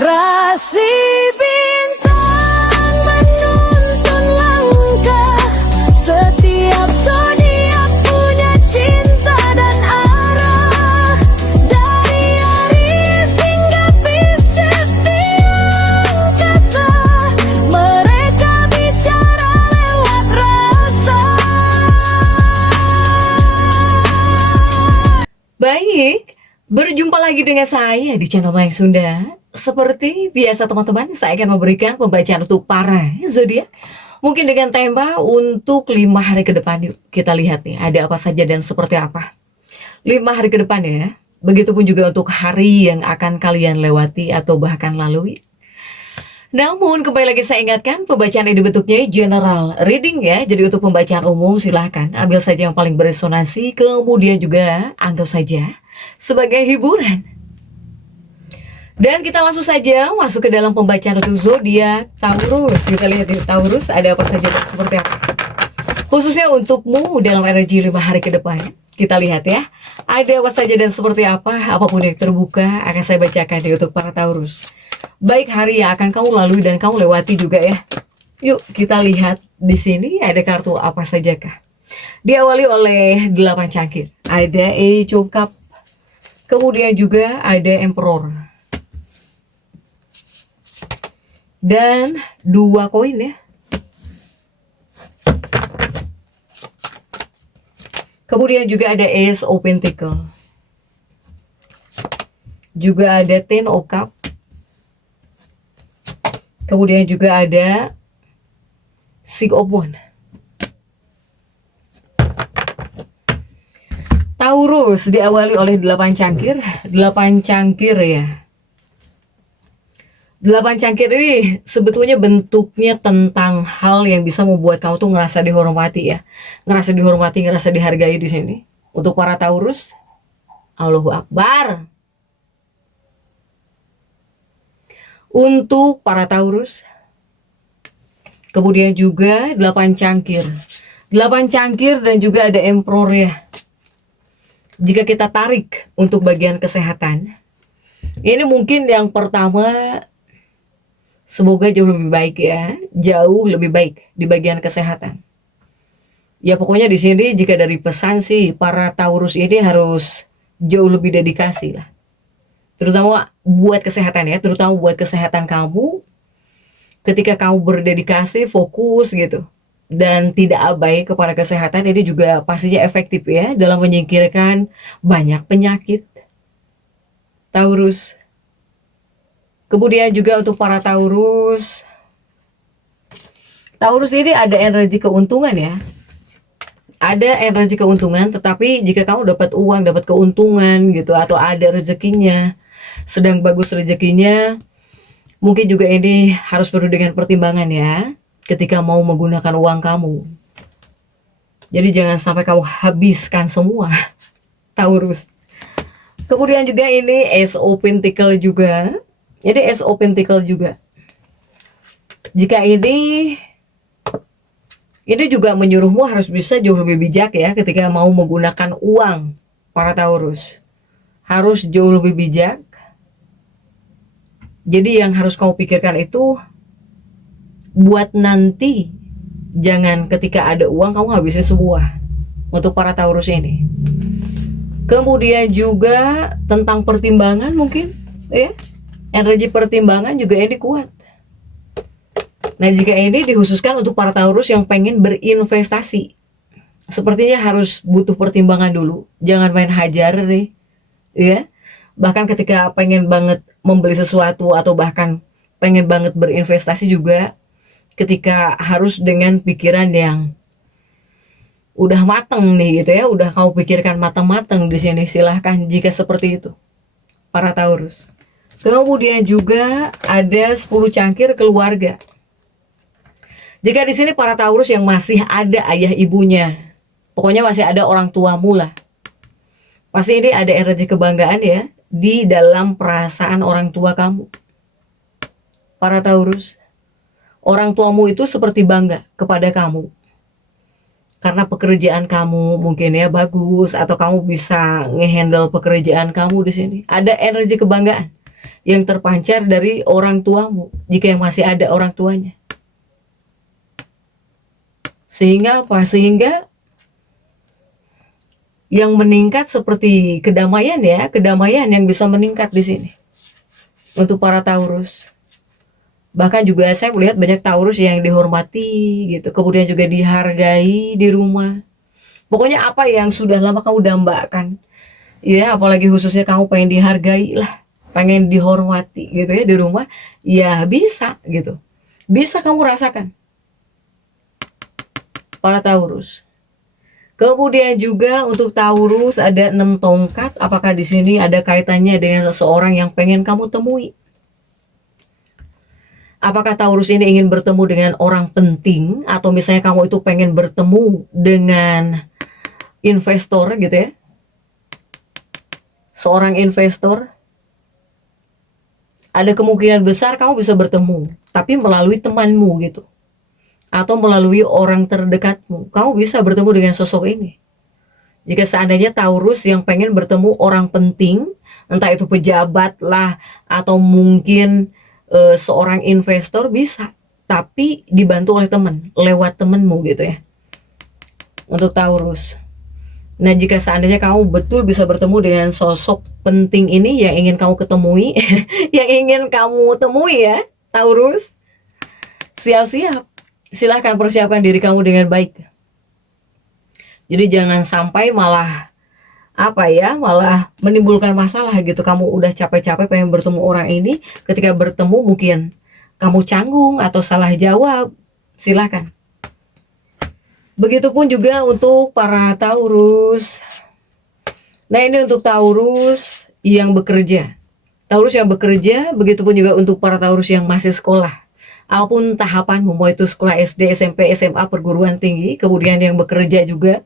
Rasi bintang menuntun langkah, setiap zodiak punya cinta dan arah. Dari Aries hingga Pisces di angkasa, mereka bicara lewat rasa. Baik, berjumpa lagi dengan saya di channel Mayang Sunda. Seperti biasa teman-teman, saya akan memberikan pembacaan untuk para zodiak. Mungkin dengan tema untuk 5 hari ke depan. Yuk kita lihat nih, ada apa saja dan seperti apa 5 hari ke depan ya. Begitupun juga untuk hari yang akan kalian lewati atau bahkan lalui. Namun kembali lagi saya ingatkan, pembacaan ini bentuknya general reading ya. Jadi untuk pembacaan umum silahkan ambil saja yang paling beresonansi, kemudian juga anggap saja sebagai hiburan. Dan kita langsung saja masuk ke dalam pembacaan untuk zodiak Taurus. Kita lihat di Taurus ada apa saja dan seperti apa. Khususnya untukmu dalam energi 5 hari ke depan. Kita lihat ya, ada apa saja dan seperti apa. Apapun yang terbuka akan saya bacakan di untuk para Taurus. Baik hari yang akan kamu lalui dan kamu lewati juga ya. Yuk kita lihat di sini ada kartu apa sajakah. Diawali oleh 8 cangkir. Ada Ace of Cups. Kemudian juga ada Emperor. Dan 2 koin ya. Kemudian juga ada Ace of Pentacles. Juga ada Ten of Cups. Kemudian juga ada Six of Wands. Taurus diawali oleh 8 cangkir. 8 cangkir ya. 8 cangkir ini sebetulnya bentuknya tentang hal yang bisa membuat kamu tuh ngerasa dihormati ya. Ngerasa dihormati, ngerasa dihargai di sini. Untuk para Taurus, Allahu Akbar. Untuk para Taurus, kemudian juga 8 cangkir. 8 cangkir dan juga ada Emperor ya. Jika kita tarik untuk bagian kesehatan, ini mungkin yang pertama, semoga jauh lebih baik ya, jauh lebih baik di bagian kesehatan. Ya pokoknya di sini jika dari pesan sih para Taurus ini harus jauh lebih dedikasi lah. Terutama buat kesehatan ya, terutama buat kesehatan kamu. Ketika kamu berdedikasi, fokus gitu, dan tidak abai kepada kesehatan, ini juga pastinya efektif ya dalam menyingkirkan banyak penyakit. Taurus. Kemudian juga untuk para Taurus, Taurus ini ada energi keuntungan ya. Ada energi keuntungan, tetapi jika kamu dapat uang, dapat keuntungan gitu, atau ada rezekinya, sedang bagus rezekinya, mungkin juga ini harus perlu dengan pertimbangan ya, ketika mau menggunakan uang kamu. Jadi jangan sampai kamu habiskan semua, Taurus. Kemudian juga ini Ace of Pentacles juga. Jadi Ace of Pentacles juga. Jika ini juga menyuruhmu harus bisa jauh lebih bijak ya ketika mau menggunakan uang para Taurus. Harus jauh lebih bijak. Jadi yang harus kamu pikirkan itu buat nanti. Jangan ketika ada uang kamu habisin semua. Untuk para Taurus ini. Kemudian juga tentang pertimbangan mungkin ya. Energi pertimbangan juga ini kuat. Nah jika ini dikhususkan untuk para Taurus yang pengen berinvestasi, sepertinya harus butuh pertimbangan dulu. Jangan main hajar nih ya. Bahkan ketika pengen banget membeli sesuatu atau bahkan pengen banget berinvestasi juga, ketika harus dengan pikiran yang udah mateng nih gitu ya, udah kau pikirkan matang-matang di sini. Silahkan jika seperti itu para Taurus. Kemudian juga ada 10 cangkir keluarga. Jika di sini para Taurus yang masih ada ayah ibunya, pokoknya masih ada orang tuamu lah, pasti ini ada energi kebanggaan ya di dalam perasaan orang tua kamu. Para Taurus, orang tuamu itu seperti bangga kepada kamu. Karena pekerjaan kamu mungkin ya bagus, atau kamu bisa ngehandle pekerjaan kamu di sini. Ada energi kebanggaan. yang terpancar dari orang tuamu, jika yang masih ada orang tuanya. Sehingga apa? Sehingga yang meningkat seperti kedamaian ya, kedamaian yang bisa meningkat di sini untuk para Taurus. Bahkan juga saya melihat banyak Taurus yang dihormati gitu, kemudian juga dihargai di rumah. Pokoknya apa yang sudah lama kamu dambakan, ya apalagi khususnya kamu pengen dihargai lah, pengen dihormati gitu ya di rumah, ya bisa gitu. Bisa kamu rasakan para Taurus. Kemudian juga untuk Taurus ada 6 tongkat. Apakah di sini ada kaitannya dengan seseorang yang pengen kamu temui? Apakah Taurus ini ingin bertemu dengan orang penting, atau misalnya kamu itu pengen bertemu dengan investor gitu ya? Seorang investor. Ada kemungkinan besar kamu bisa bertemu, tapi melalui temanmu gitu, atau melalui orang terdekatmu. Kamu bisa bertemu dengan sosok ini. Jika seandainya Taurus yang pengen bertemu orang penting, entah itu pejabat lah, atau mungkin seorang investor, bisa. Tapi dibantu oleh teman, lewat temenmu gitu ya. Untuk Taurus. Nah, jika seandainya kamu betul bisa bertemu dengan sosok penting ini yang ingin kamu ketemui, yang ingin kamu temui ya, Taurus, siap-siap. Silahkan persiapkan diri kamu dengan baik. Jadi jangan sampai malah malah menimbulkan masalah gitu. Kamu udah capek-capek pengen bertemu orang ini, ketika bertemu mungkin kamu canggung atau salah jawab. Silahkan. Begitupun juga untuk para Taurus. Nah, ini untuk Taurus yang bekerja. Taurus yang bekerja, begitupun juga untuk para Taurus yang masih sekolah. Apapun tahapanmu, mau itu sekolah SD, SMP, SMA, perguruan tinggi, kemudian yang bekerja juga.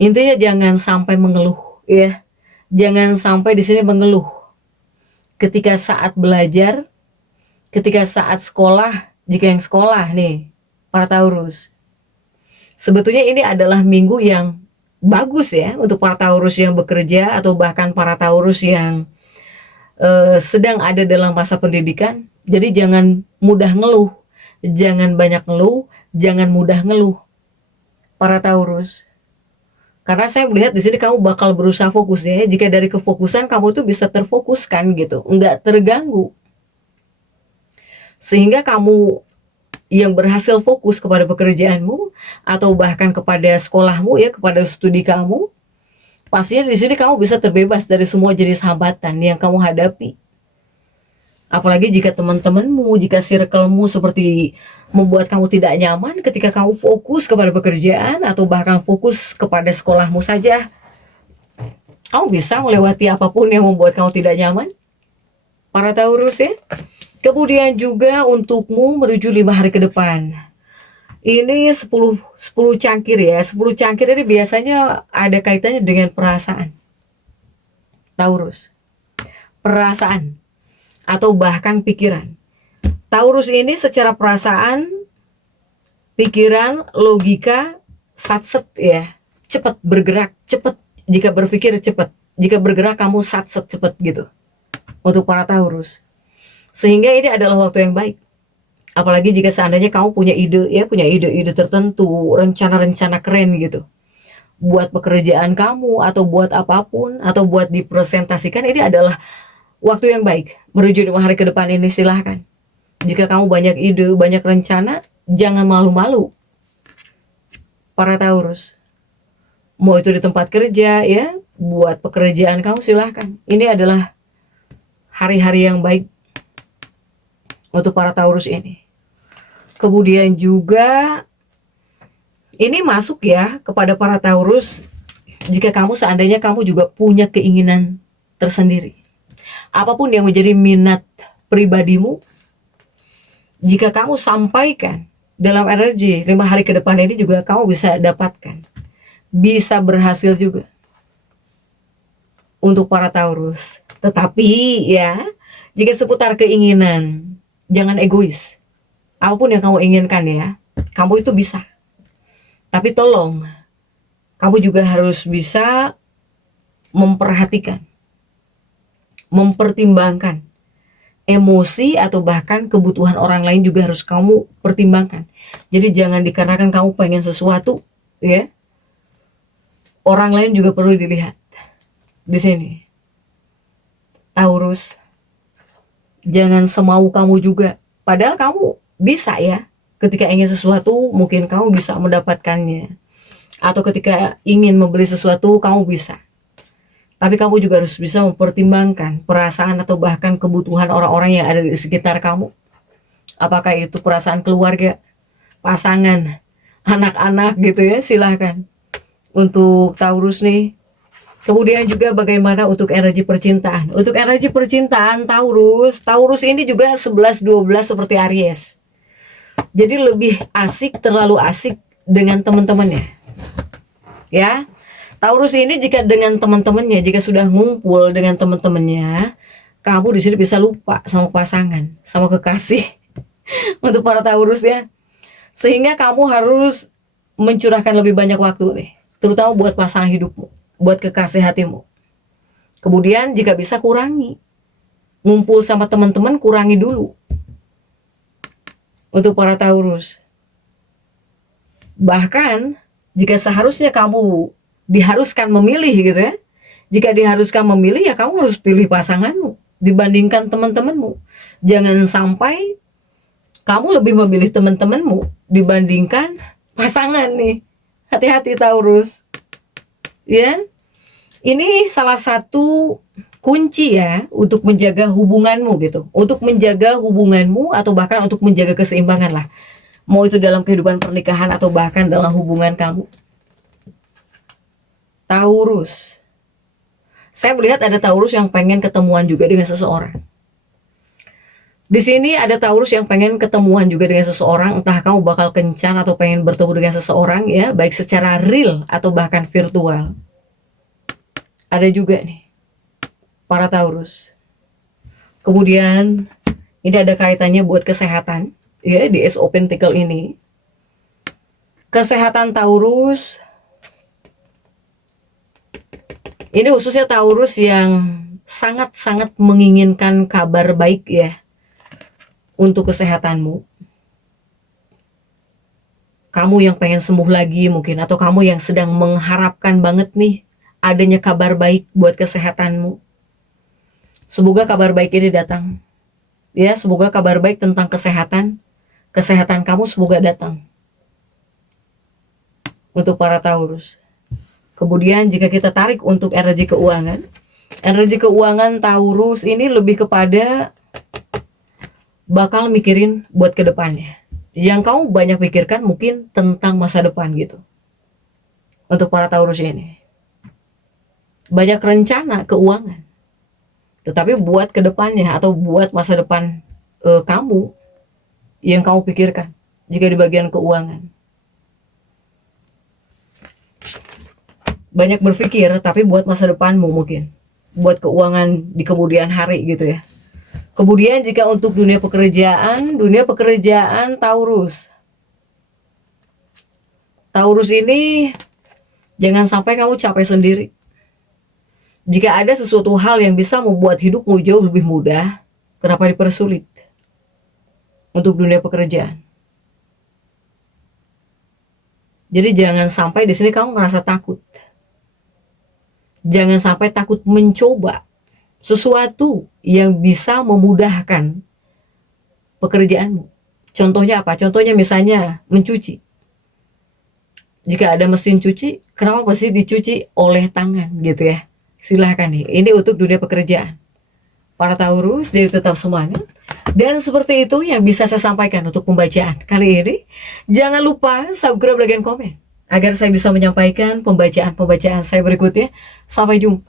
Intinya jangan sampai mengeluh, ya. Jangan sampai di sini mengeluh. Ketika saat belajar, ketika saat sekolah, jika yang sekolah nih, para Taurus. Sebetulnya ini adalah minggu yang bagus ya untuk para Taurus yang bekerja, atau bahkan para Taurus yang sedang ada dalam masa pendidikan. Jadi jangan mudah ngeluh, jangan banyak ngeluh, jangan mudah ngeluh para Taurus. Karena saya melihat di sini kamu bakal berusaha fokus ya. Jika dari kefokusan kamu tuh bisa terfokuskan gitu, nggak terganggu. Sehingga kamu yang berhasil fokus kepada pekerjaanmu, atau bahkan kepada sekolahmu ya, kepada studi kamu, pastinya di sini kamu bisa terbebas dari semua jenis hambatan yang kamu hadapi. Apalagi jika teman-temanmu, jika circle-mu seperti membuat kamu tidak nyaman ketika kamu fokus kepada pekerjaan, atau bahkan fokus kepada sekolahmu saja, kamu bisa melewati apapun yang membuat kamu tidak nyaman, para Taurus ya. Kemudian juga untukmu menuju 5 hari ke depan. Ini 10 cangkir ya. 10 cangkir ini biasanya ada kaitannya dengan perasaan. Taurus. Perasaan. Atau bahkan pikiran. Taurus ini secara perasaan, pikiran, logika, satset ya. Cepat bergerak, cepat. Jika berpikir cepat. Jika bergerak kamu satset cepat gitu. Untuk para Taurus. Sehingga ini adalah waktu yang baik. Apalagi jika seandainya kamu punya ide ya, punya ide-ide tertentu, rencana-rencana keren gitu, buat pekerjaan kamu, atau buat apapun, atau buat dipresentasikan, ini adalah waktu yang baik menuju 5 hari ke depan ini. Silahkan. Jika kamu banyak ide, banyak rencana, jangan malu-malu para Taurus. Mau itu di tempat kerja ya, buat pekerjaan kamu, silahkan. Ini adalah hari-hari yang baik untuk para Taurus ini. Kemudian juga ini masuk ya kepada para Taurus, jika kamu seandainya kamu juga punya keinginan tersendiri. Apapun yang menjadi minat pribadimu, jika kamu sampaikan dalam energi 5 hari ke depan ini, juga kamu bisa dapatkan. Bisa berhasil juga untuk para Taurus. Tetapi ya, jika seputar keinginan, jangan egois. Apapun yang kamu inginkan ya, kamu itu bisa. Tapi tolong, kamu juga harus bisa memperhatikan mempertimbangkan emosi atau bahkan kebutuhan orang lain juga harus kamu pertimbangkan. Jadi jangan dikarenakan kamu pengen sesuatu, ya, orang lain juga perlu dilihat. Di sini, Taurus, jangan semau kamu juga. Padahal kamu bisa ya, ketika ingin sesuatu mungkin kamu bisa mendapatkannya. Atau ketika ingin membeli sesuatu kamu bisa. Tapi kamu juga harus bisa mempertimbangkan perasaan atau bahkan kebutuhan orang-orang yang ada di sekitar kamu. Apakah itu perasaan keluarga, pasangan, anak-anak gitu ya, silahkan. Untuk Taurus nih. Kemudian juga bagaimana untuk energi percintaan. Untuk energi percintaan Taurus, Taurus ini juga 11-12 seperti Aries. Jadi lebih asik, terlalu asik dengan teman-temannya. Ya. Taurus ini jika dengan teman-temannya, jika sudah ngumpul dengan teman-temannya, kamu di sini bisa lupa sama pasangan, sama kekasih. Untuk para Taurus ya. Sehingga kamu harus mencurahkan lebih banyak waktu nih, terutama buat pasangan hidupmu, buat kekasih hatimu. Kemudian jika bisa kurangi. Ngumpul sama teman-teman kurangi dulu. Untuk para Taurus. Bahkan jika seharusnya kamu diharuskan memilih gitu ya. Jika diharuskan memilih ya kamu harus pilih pasanganmu dibandingkan teman-temanmu. Jangan sampai kamu lebih memilih teman-temanmu dibandingkan pasangan nih. Hati-hati Taurus. Ya. Ini salah satu kunci ya untuk menjaga hubunganmu gitu. Untuk menjaga hubunganmu atau bahkan untuk menjaga keseimbangan lah. Mau itu dalam kehidupan pernikahan atau bahkan dalam hubungan kamu. Taurus. Saya melihat ada Taurus yang pengen ketemuan juga dengan seseorang. Di sini ada Taurus yang pengen ketemuan juga dengan seseorang, entah kamu bakal kencan atau pengen bertemu dengan seseorang ya, baik secara real atau bahkan virtual. Ada juga nih para Taurus. Kemudian ini ada kaitannya buat kesehatan ya di Ace of Pentacles ini. Kesehatan Taurus. Ini khususnya Taurus yang sangat-sangat menginginkan kabar baik ya untuk kesehatanmu. Kamu yang pengen sembuh lagi mungkin, atau kamu yang sedang mengharapkan banget nih adanya kabar baik buat kesehatanmu. Semoga kabar baik ini datang. Ya, semoga kabar baik tentang kesehatan kamu semoga datang. Untuk para Taurus. Kemudian jika kita tarik untuk energi keuangan Taurus ini lebih kepada bakal mikirin buat ke depannya. Yang kamu banyak pikirkan mungkin tentang masa depan gitu. Untuk para Taurus ini. Banyak rencana keuangan. Tetapi buat ke depannya atau buat masa depan kamu yang kamu pikirkan jika di bagian keuangan. Banyak berpikir tapi buat masa depanmu mungkin, buat keuangan di kemudian hari gitu ya. Kemudian jika untuk dunia pekerjaan Taurus ini jangan sampai kamu capek sendiri. Jika ada sesuatu hal yang bisa membuat hidupmu jauh lebih mudah, kenapa dipersulit untuk dunia pekerjaan? Jadi jangan sampai di sini kamu ngerasa takut. Jangan sampai takut mencoba sesuatu yang bisa memudahkan pekerjaanmu. Contohnya apa? Contohnya misalnya mencuci. Jika ada mesin cuci, kenapa mesti dicuci oleh tangan gitu ya? Silahkan nih, ini untuk dunia pekerjaan. Para Taurus, jadi tetap semangat. Dan seperti itu yang bisa saya sampaikan untuk pembacaan kali ini. Jangan lupa subscribe, like, dan komen agar saya bisa menyampaikan pembacaan-pembacaan saya berikutnya. Sampai jumpa.